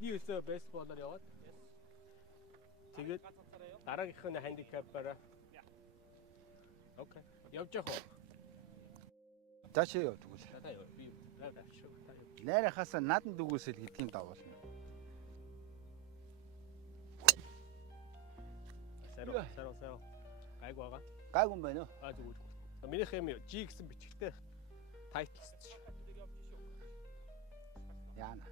Би өсөө бейсболоор яваад. Тэгээд дараагийнх нь хандикапаараа. Окей. Явж яах вэ? Даашаа яв тэгвэл. Надаа яв. Би надаа шүү. Найрахаас надан дүгөөсөл гэдгийг давуулна. Сараа. Гайгүй байгаа. Гайгүй юм байна уу? Зүгээр. Минийх юм G гэсэн бичгтэй тайтлс. Яана.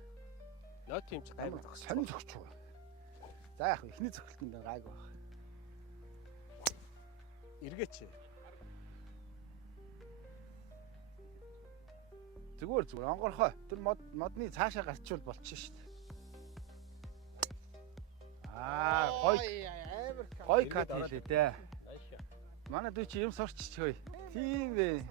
Ноо тийм ч гайгүй. Сонин зогч уу. За яг ихний зохилтонд гайгүй баг. Эргээч. Зүгээр онгорхой. Тэр модны цаашаа гарчвал болчих шүү дээ. Гой кат хийлээ дээ. Манай дүү чи юм сурч хөөе. Тийм бэ.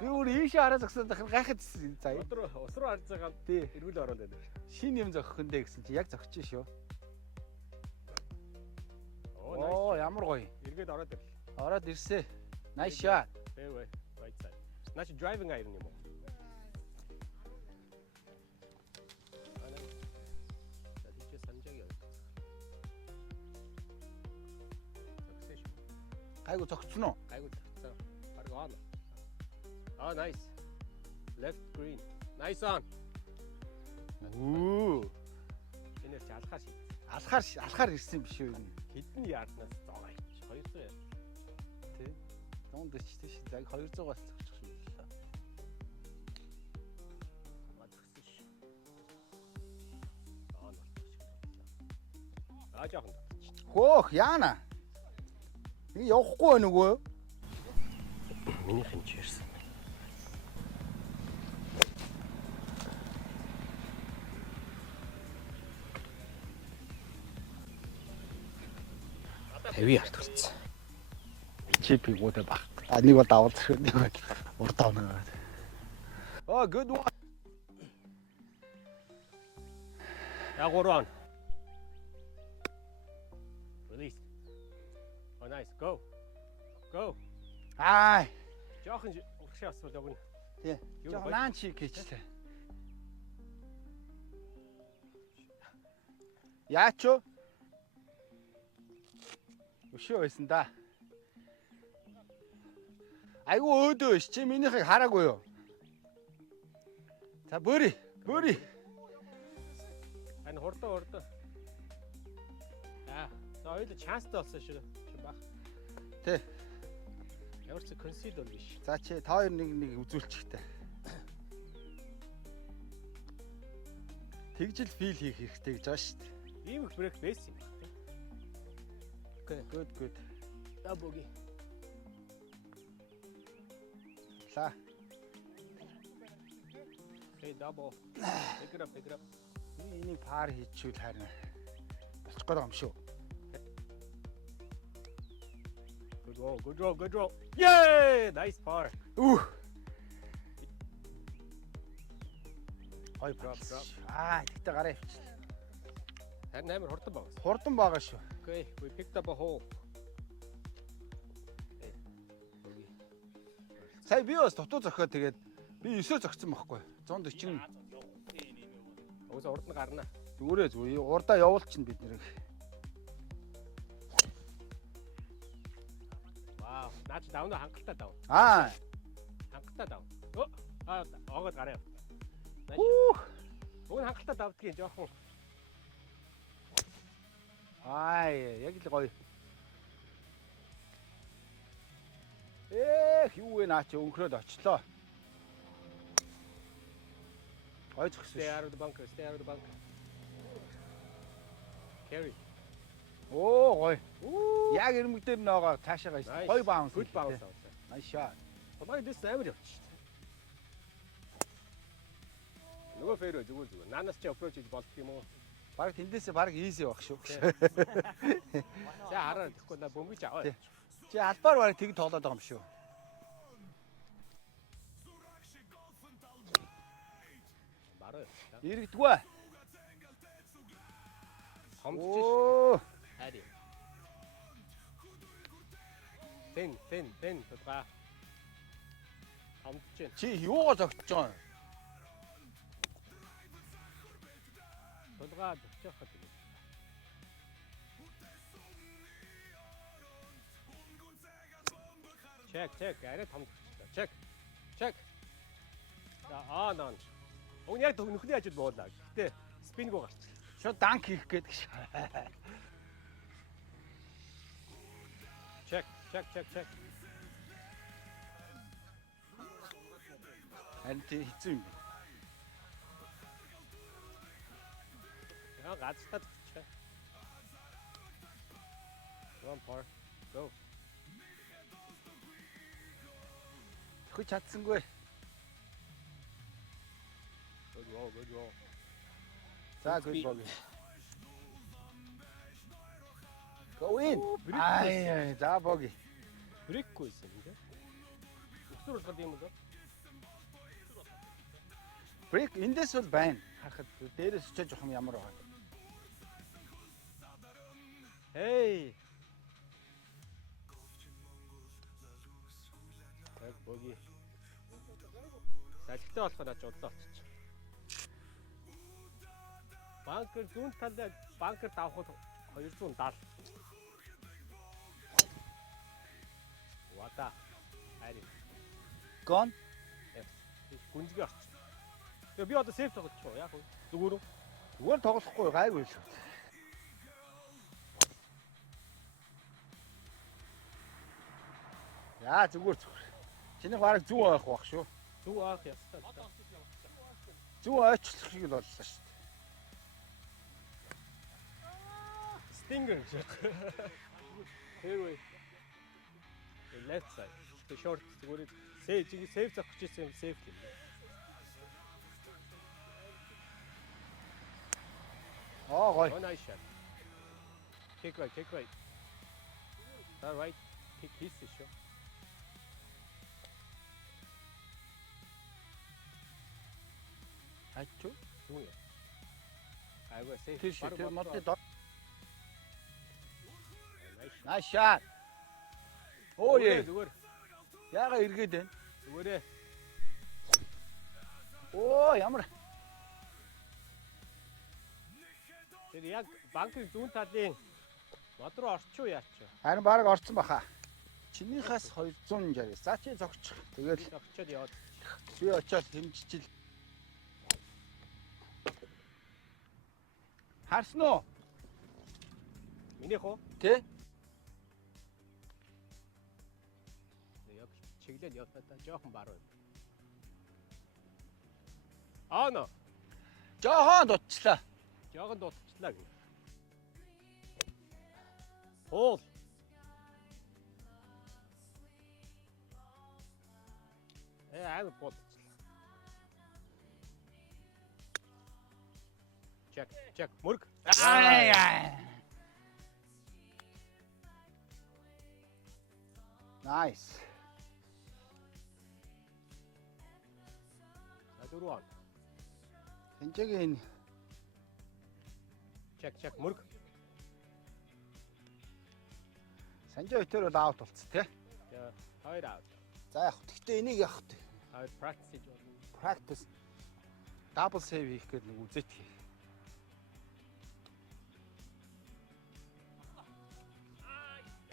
Би өөр ийшээ хараа зогсоод дахин гайхаж заяа. Ус руу харж байгаа тий. эргүүл ороод байдаг. Шин юм зогсох нь дээ гэсэн чи яг зогсож шүү. Оо, ямар гоё. Эргээд ороод ирлээ. Ороод ирсэ. Nice shot. Fairway, right side. Наач driving iron юм уу? Гайгүй зогцсон уу? Гайгүй зогцсон. Баг on. Oh, nice. Left green. Nice on. Энэ ч алхаар шít. Алхаар ирсэн биш үү энэ? Хэдэн яарднаас зогооч. 200 яард. Тэ. 140 тийш. Яг 200-аас зогчих юм байна. Мадагсан ш. Он болчих. Жоохон. Хөөх, яана. Би явахгүй нөгөө. Миний хэмж ирсэн. Хэви арт болсон. Чипиг уудаа баг. Нэг бол давал зэрэг нэг бол урд авна. Oh, good one. Ягууран. Release. Oh, nice. Go. Go. Ай. Жоохон урагшаа асуул явна. Тий. Жоохон наанч хийчихлээ. Яач вэ? Өшөө байсан да. Айгу өөдөө ш. Чи минийхийг хараагүй юу? За бөри. Ань хурдан. Хоёул чанстай болсон шүү. Баг. Тий. Ямар ч консид бол биш. За чи 2-1 үзүүлчихтэй. Тэгжил фил хийх хэрэгтэй гэж байгаа шүү дээ. Ийм их брейк бейс юм байна. Окей, good. Дабоги. Ла. Hey, double. Pick it up. Энийг пар хийчихвэл харин болчих гээд байгаа юм шүү. Good roll. Yay! Nice par. Ой, drop. тэгтээ гараа явчихлаа. Харин амар хурдан байгаа. Хурдан байгаа шүү. Okay, we picked up a hole. Сая би бас дутуу зохиод тэгээд би 9-өө зогцсон байхгүй. 140. Уус урд нь гарна. Зүгээр урдаа явуулчихна бид нэрийг. Вау, наач давна хангалттай дав. Хангалттай дав. Огоод гараа. Уг нь хангалттай давдгийн жоохон. Яг л гоё. Юу вэ наач өнхрөөд очлоо. Гоё зогссон. Stay out of the bunker. Carry. Гоё. Яг ирмэг дээр нөөгөө цаашаа гайс. Гоё баунс. Good bounce. Nice shot. Бабай дэс амар явчих. Нөгөө фэйрөө зүгээр. Наанаас чи approach хийж болдго юм уу? Бараг тэндээсээ бараг easy баг шүү. За хараа гэхгүй на бөмбөж аваа. Чи албаар бараг тэг тоглоод байгаа юм шүү. Бараа. Иргэдэггүй. Хомдчих. Хари. Тэн тодгаа. Хомдчих. Чи юугаа зогтож байгаа юм? Бага дөрчөөхөд. Check. Арай том дөрчлээ. Check. За нон. Уг яг нөхний ажил буулаа. Гэтэ спингөө гарч. Шууд данк хийх гээд гэж. Check. Харин хэцүү юм байна. Яа гацтаа төгчээ. One par. Go. Хөөч чадсангүй. Good roll. За good ball. Go in. Ай, за боги. Брэкгүй юм дээ. Өсвөр болох юм уу? Брейк эндээс бол байна. Харахад дээрээс очиж явах юм ямар байгаа. Hey. Яг боги. Салхитай болохоор ач удлаа очиж. Банкер зүүн талд банкер давхад 270. Вата. Ари. Gone. Гүнзгий орч. Тэгээ би одоо сейф тоглочих уу? Яг үү? Зүгээр үү? Зүгээр тоглохгүй гайгүй л. Яа зүгээр. Чиний бараг зүү авах бах шүү. Зүг аах ястаа. Зүү ойчлох шиг л боллоо шүү. Stinger. Here we. The left side. The short зүгээр save зах гэж юм save юм. Гой. Oh nice shot. Kick right. All right. Kick his shot. Хайчуу. Зүг. Айгаа save. Тэр модны дор. Nice. Nice shot. Оо яа. Зүгээр. Яага эргээд байна. Зүгээрээ. Оо ямар. Тэр яг банкын зүүн талын мод руу орчуу яач. Харин бараг орцсон баха. Чинийхээс 260. За чи зогчих. Тэгэл Зогчоод яваад. би очиод хэмжижил. Харсан уу? Минийх уу? Тэ? Яг чиглэл явтаа та жоохон баруун. Аа нөө. Жохон дутчлаа. Жоохон дутчлаа гэнэ. Пол. Аав бодчихлаа. Check. Мөрг. Nice. Дөрөв. Хинжээгийн Check. Мөрг. Санжаа өтөр бол аут болц тэ. За, хоёр out. За яг гэхдээ энийг явах тэ. Хоёр practice хийж болно. Practice. Double save хийх гэдэг нэг үзet хий.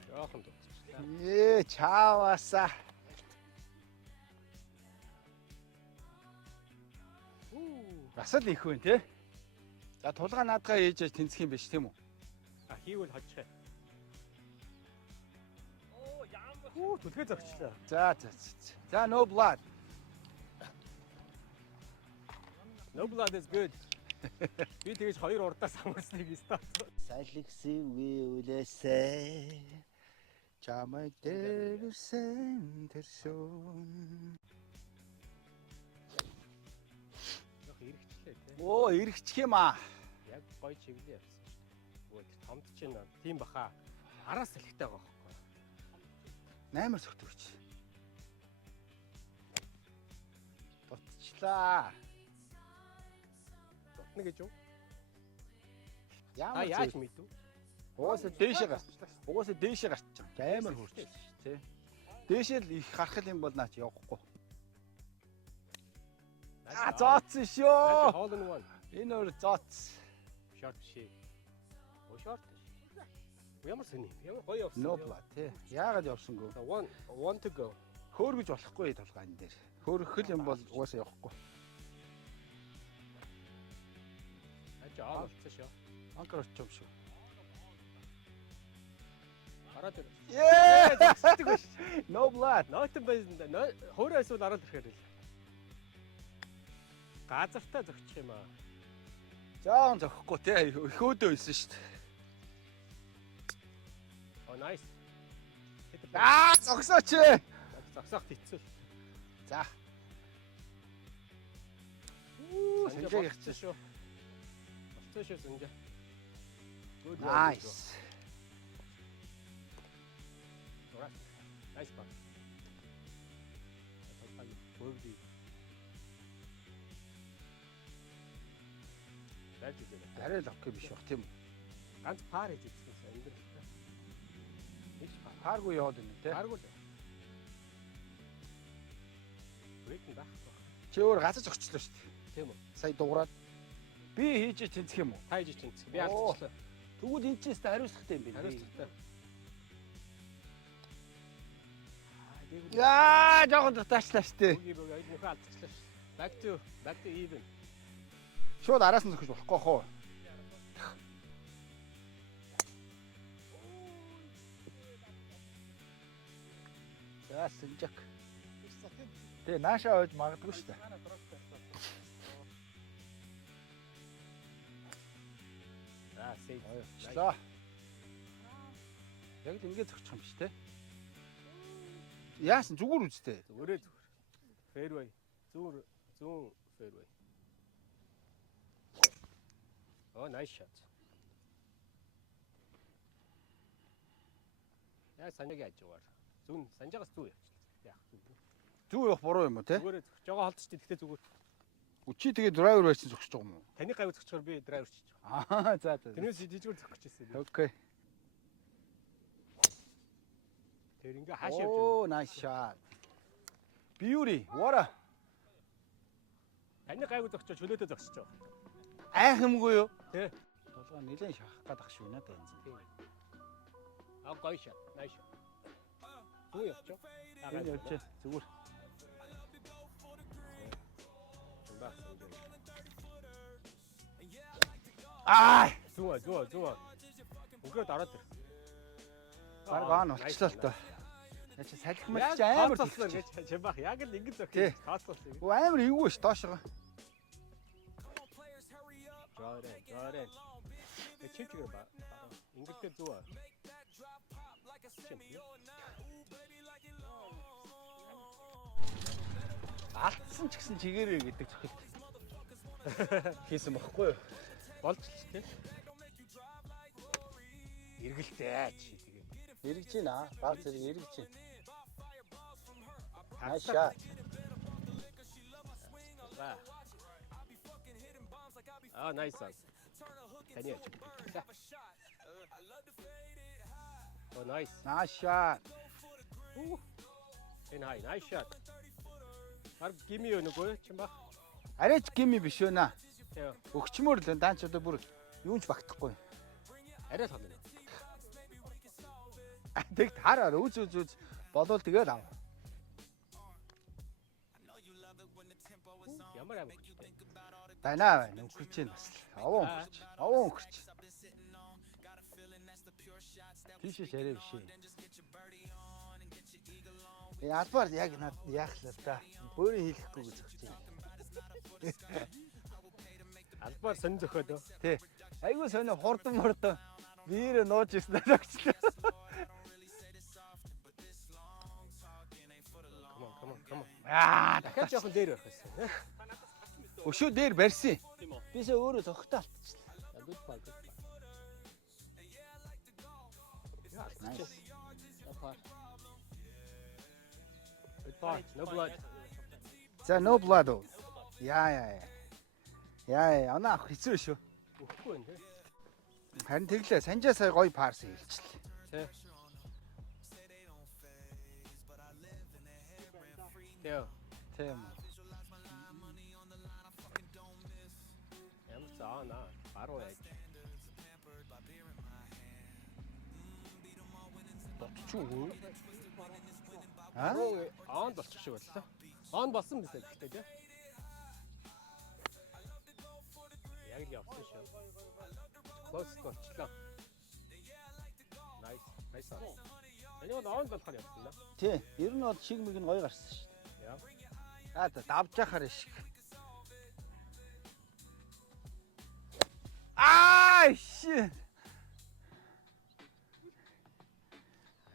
Жоохон дутчихлаа. Чааваса. Бас л их хүн тий. За тулгаа наадгаа ээж тэнцэх юм биш тийм үү? А хийвэл хожих. Түлхээ зогчлаа. За no blood. No blood is good. Би тэгэж хоёр урдаас хамгасныг стат. Салхисэн үлээсээ чамайг дэрсэн тэршүүн. Яг эргэжлээ тий. Оо эргэчих юм аа. Яг гоё чиглэл явсан. Өө томд чинь тийм баха. Араас салхитай байгаа байхгүй. 8 сөхтөрч. Дутчлаа. Дутна гэж юу? Яаж мэдв? Угаасаа дээшээ гарч байгаа. Амар хурц тий. Дээшээ л их харах юм бол наач явахгүй. Зооцсон шүү. Hole in one. Энэ өөр зооц. Short шээ. Оо short. Ямар сони? Ямар гоё явсан. No blood тий. Яагаад явсангүй? One to go. Хөөргөж болохгүй толгойн дээр. Хөөргөх юм бол угаасаа явахгүй. Ажаа болчихсон шүү. Анкар очив шүү. Хараад ир. Yeah! No blood. Нойтон байж хөөрөөс бол ороод ирэхээр л. Газартаа зөгчих юм аа. Заан зөхгүй тий. Ихөөдөө байсан шүү дээ. Oh nice. Зогсооч. Зогсоох хэцүү. За. Санжаа болчихсон шүү. Болчихсон шүү санжаа. Nice. Alright. Nice pass. Worthy. Байж дээ. Арай л окей биш бах тийм үү? Ганц пар хийж ирсэн энэ. Их пар. Паргүй яваад байна тий. Паргүй л. Break нь байхгүй. Чи өөр газар зогчлоо шүү дээ. Тийм үү? Сая дуурайд би хийж тэнцэх юм уу? Та хийж тэнцэх. Би алдчихлаа. Тэгвэл энэ ч тест хариуцлагатай юм байна. Хариуцлагатай. Яа, жоохон дутаачлаа шүү дээ. Үгүй бөгөөд нөхөө алдчихлаа. Back to even. Шууд араас нь зөхөж болохгүй хоо. За сэнжак. Тэ наашаа ойж магадгүй шүү дээ. Сэй. Оёчлаа. Яг л ингэж зогчих юм биш те. Яасан зүгээр үстэй. Зүгээрээ зүгээр. Fairway. Зүүн fairway. Oh nice shot. Яг санjaaгийн хажуугаар. Зүүн санjаагаас зүү явчихлаа. Яг зүү. Зүү явах буруу юм уу те? Зүгээрээ зогсож байгаа холдчихтэй. Гэхдээ зүгээр. Чи тэгээ драйвер байсан зогсож байгаа юм уу? Таны гавь зогсохоор би драйвер чиж байгаа. Аа за. Тэрнээс жижигэр зогсож ирсэн. Окей. Тэр ингээ хаашаа явж Оо nice shot. Beauty. What a. Таны гайгүй зогсож чөлөөтэй зогсож байгаа. Айхамгүй юу? Тэ. Толгой нэлээд шахах гадах шүү надад энэ. Тийм. Аа гоё шат. Nice shot. Зүү явчих. Энэ явж зүгээр. Зүү. Өгөөд ороод ир. Баргаан болчихлоо л доо. Яа чи салхи мэл чи амар тооцоолсон гэж чамбах. Яг л ингэ Тий. зогсож тооцоолсон. Оо амар эвгүй ш доошоо. Жаарэ. Чичгээр ба. Ингэхдээ зүү. Алдсан ч гэсэн чигээрээ гэдэг зөвхөлт. Хийсэн бохгүй юу? Болж л тий. Эргэлтэй чи тэгээ. Эргэж байна. Баг зэрэг эргэж байна. Хаашаа. Nice. Таны яач. Oh nice. Nice shot. Nice shot. Ард гими юу нөгөө чимбах. Арайч гими биш вэ наа. Тий. Өгчмөр л даанч одоо бүр юунч багтахгүй. Арай сонно. Тэгт хараа үз болвол тэгэл ав. Ямар амт. Дайнаа байна. Өгч чинь бас. Овон өгч. Тийш шарэ биш. Ядбар яг над яахлаа да. Өөрөө хийхгүй гэж зогч юм. Албаар сонь зөхөөд. Тий. Айгуу сонио хурдан. Биирээ нууж ирсэн зогчлоо. Come on. Дахиад Дахиад жоохон дээр байх гэсэн. Өшөө дээр барьсан. Тийм үү. Бисээ өөрөө зогтоо алдчихлаа. Good part. Nice. Good part. No blood. За no blood. Яа. Анаа авах хэцүү шүү. Үхгүй нэ. Харин тэглээ. Санжаа сая гоё парс хэлчихлээ. Тэ. Яа. Тийм. Ямар цаана. Баруу яа. Ботчгүй. Аа? Он болчих шиг боллоо. Он болсон биз дээ гэхдээ тий. Яг л явсан шүү. Close болчихлоо. Nice. Nice. Энэ бол он болохоор явсан да. Тий. Ер нь бол шиг мэг нь гоё гарсан шүү. Яа. Аа давж яхаар шиг. Аа shit.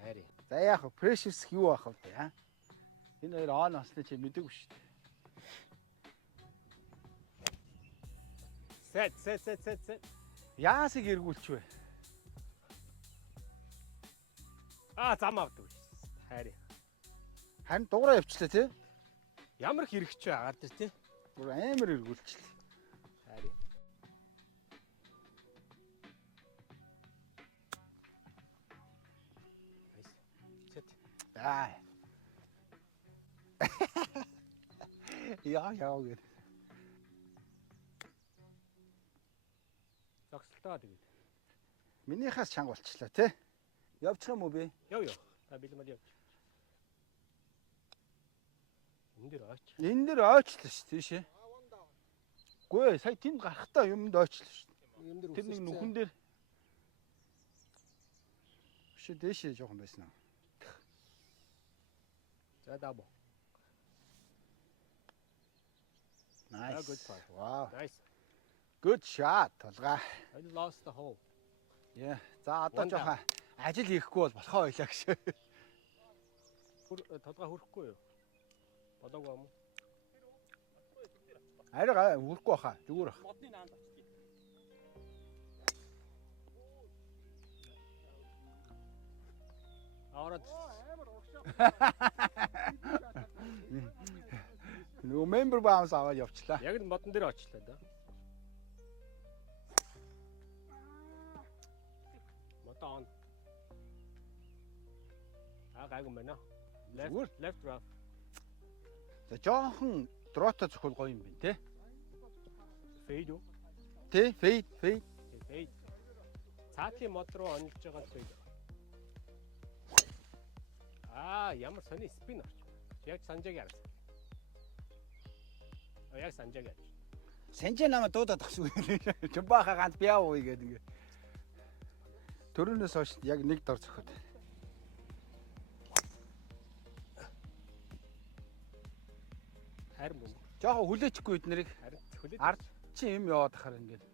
Хайр. За яах вэ? Precious юу байх вэ яа? Энэ хоёр он осноо чи мэдээгүй шүү дээ. Set. Яасыг эргүүлч вэ? Зам авдаг шүү. Хайр. Харин дуурай явчлаа тий? Ямар хэрэгч вэ агаар дээр тий? Бүр амар эргүүлчлээ. Хайр. Set. Аа. Яа гээд. Зогсолтоо тэгээд. Минийхээс чанга болчихлоо тий? Явчих юм уу би? Яв. Та бэлмэл явж. Энэ дээр аач. Энэ дэр ойчлоо шүү тийшээ. Гүй сая тэнд гарахтаа юмд ойчлоо шүү. Юм дээр Тэр нэг нүхэн дээр. Биш дээшээ жоохон байсан аа. За дабо. Nice. Good part. Wow. Nice. Good shot. Толгой. I lost the hole. Яа. За одоо One жоохон ажил хийхгүй бол болохоо байлаа гэж. Толгой хөрөхгүй юу? Бодоогүй юм уу? Арай хүрхгүй баха. Зүгээр бах. Модны наанд очтгийг. Аваад Нөгөө member bounce аваад явчлаа. яг нь модон дээр очлоо да. Модон. Гайгүй байна. Зүгээр. Left rough. За жоохон дроото зөвхөн гоё юм байна те. Fade юу? Тэ fade. Fade. Цаатлын мод руу онилж байгаа л fade. Ямар сони спин орч. Яг санжааг яарсан. Яг санжааг яаж. Санжаа намайг дуудаад тахшгүй. Чамбаха ганц бяа уу гэдэг ингээ. Төрөнөөс хойш яг нэг дор зөхөд. Харин бөмбөг. Жоохон хүлээчихгүй эднэрийг. Харин хүлээд. Ард чи юм яваад ахаар ингээд.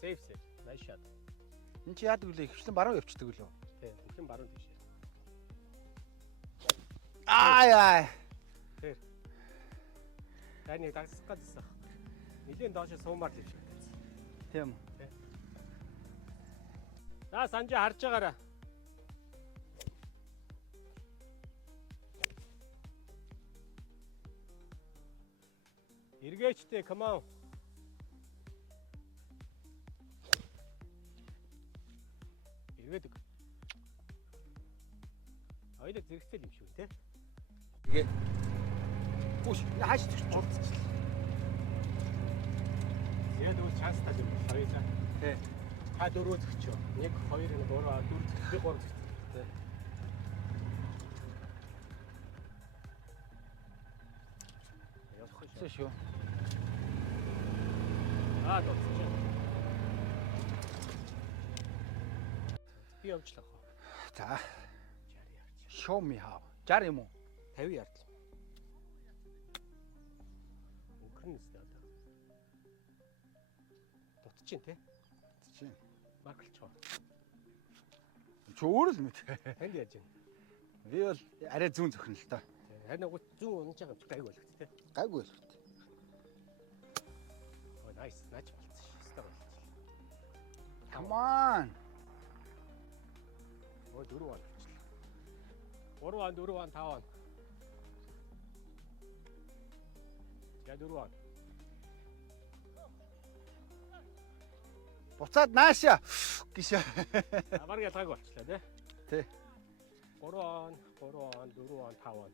Safe. Nice shot. Энд чи яадаг үлээ ихвчлэн баруун явчихдаг үлээ. Тэг. Бүхэн баруун тийш. Аа. Таны дагсах гэсэн. Нилийн доош суумаар л шиг. Тийм. За санжаа харж байгаарай. Эргээчтэй, come on. Эргээдэг. Хоёул зэрэгцэл юм шиг тий. Тэгээ. Пуш, хааш төчөө. Яг үл чанстаа юм хоёулаа. Тий. Та дөрөв зөгчөө. 1 2 3 4 би 3 зөгч. Тий. Явах Тэ шүү. дуусчих. Би явжлаа. За. Show me how. 60 юм уу? 50 ярд. Өнгөрнөстэй одоо. Дутчих тий. Чи. Марклч хоо. Чи өөр л мэд. Танд яаж юм? Би бол арай зүүн зөхнө л та. Харин нэг зүүн унаж байгаа юм чи гайг болгох тий. Гайгүй л. Oh nice. Наач болчихсон шүү. Стар болчихсон. Come on. Ой 4 он. 3 он 4 он 5 он. Я 4 он. Буцаад нааша гişэ. Амар ялгааг болчихлоо тий. Тий. 3 он, 4 он, 5 он.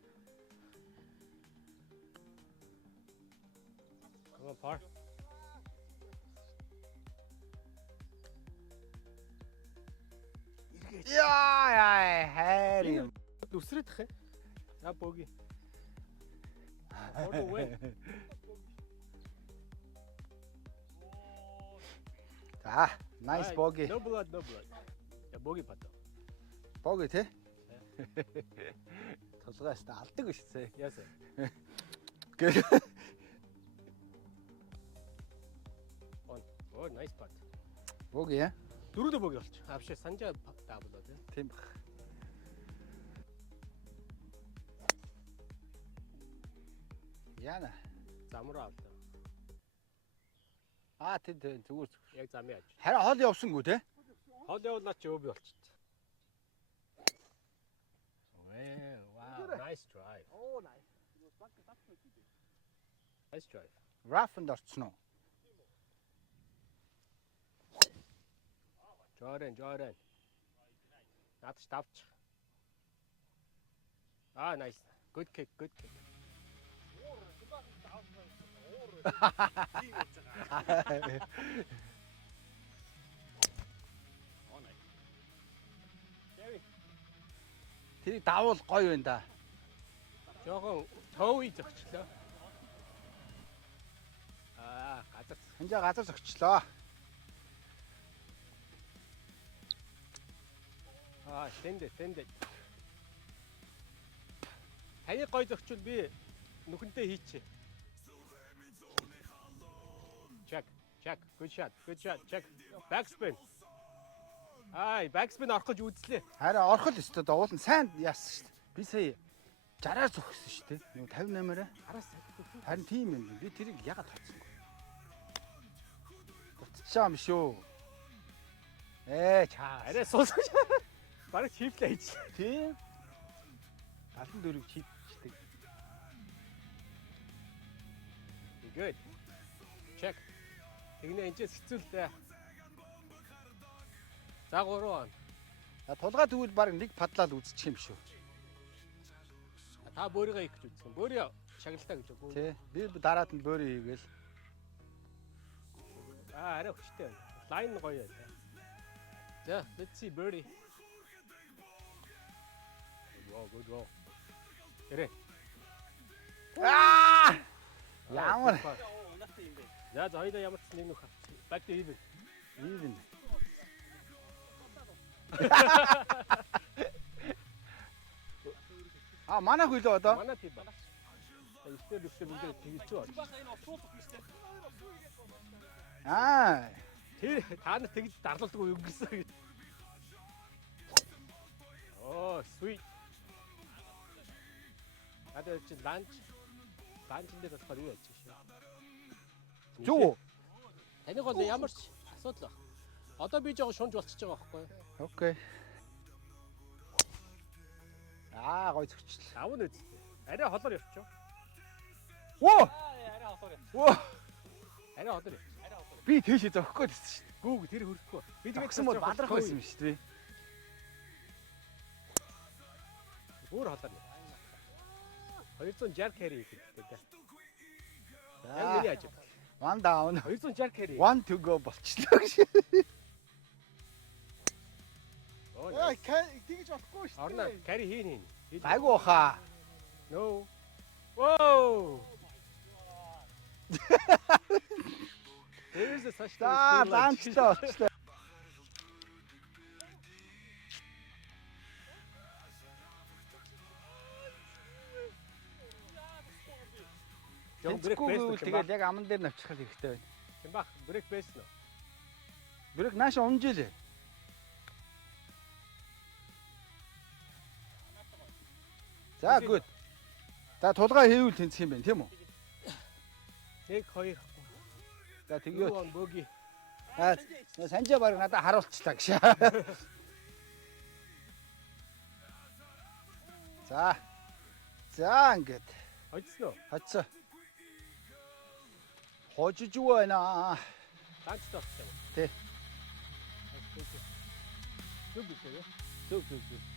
Come on, par. гэж. Яа хайр юм. Нүсрээд тах юм. За богий. All the way. За, nice bogey. No blood, no blood. За богий пат. Bogey тий. Толгоос та алдаг биш зэ. Яасан. Oh, nice putt. Bogey яа. Дөрөвдөө богий болчих. Авшаа санжаа даблаа тий. Тийм бах. Яна. Замраа авлаа. Тийм зүгээр. Яг замын аж. Харин хол явсангүй те. Хол явуулаад ч өөбий болчихсон. Wow, nice drive. Oh, nice. Nice drive. Rough-нд орцсон уу? Jordan. Наадч тавч. Nice. Good kick. Тэрийг давуул гоё байна да. Жохон төвий зөгчлөө. Газар. Хинжээ газар зөгчлөө. Тэндэ. Таны гоё зөгчвөл би нүхэнтэй хийчихье. Check. Good shot. Check. Backspin. Backspin орох гэж үзлээ. Харин орхол өстө дуулан сайн яасан шүү дээ. Би сая 60-аар зогссон шүү дээ. Нэг 58-аараа. Араас Харин тийм юм. Би тэрийг ягаад тооцсонгүй. Утчаа юм шүү. Чаа. арай суусах. Бараг чиплээ хийж. Тийм. 74-ийг чипчдэг. Good. Check. Тэгнэ энэчээс хэцүүлээ. За 3 он. Тулгаа тэгвэл баг нэг падлал үзчих юм шүү. Та бөөрийгөө хийх гэж үзсэн. Бөөрийн шагналтай гэж үгүй. Тий. Би дараад нь бөөрийн хийгээл. Арай хүчтэй байна. Лайн гоё яа. За, let's see birdie. Wow, good roll. Тэрэ. Ямар. За, хоёулаа ямар ч нэг нөх авчих. Back to even. Even. Манай хөлөө одоо. Манай тийм байна. Ихтэй үгээр тэгж чөө. Тэр та нар тэгж дарлуулдаг уу өнгөрсөн. Sweet. Адаа чи ланч дээр болохоор юу яаж чинь. Юу? Таних бол ямар ч асуудал байна. Одоо би жоо шунж болчихж байгаа байхгүй юу? Окей. Гой зөгчлээ. Авна үстэй. Арай холоор явчих. Оо! Арай хосоор. Арай холоор. Би тийшээ зовхгүй байсан шүү дээ. Гүүг тэр хөрөхгүй. Би Тэгсэн бол бадрах байсан юм шүү дээ. Өөр холоор. 260 carry хийхдээ. Яг миний ажив. One down. 260 carry. One to go болчихлоо гэж. Тэгж болохгүй шүү Орно carry хийн. Гайгүй хаа. No. Whoa. There's a such thing. Ланчтай болчихлоо. Тэгвэл тэгээд яг аман дээр навчихах хэрэгтэй байна. Кимбах брейк бэйсэн үү? Брейк нааша унжээлээ. За good. За тулгаа хийвэл тэнцэх юм байна тийм үү? 1 2. За тэгээд Юу бөги. санжаа баг надад харуулчлаа гэж. За ингээд. Хоцсон уу? Хацсан. Хожиж байна. Ганцтай болчихсон. Тий. Зүг үү? Зүг.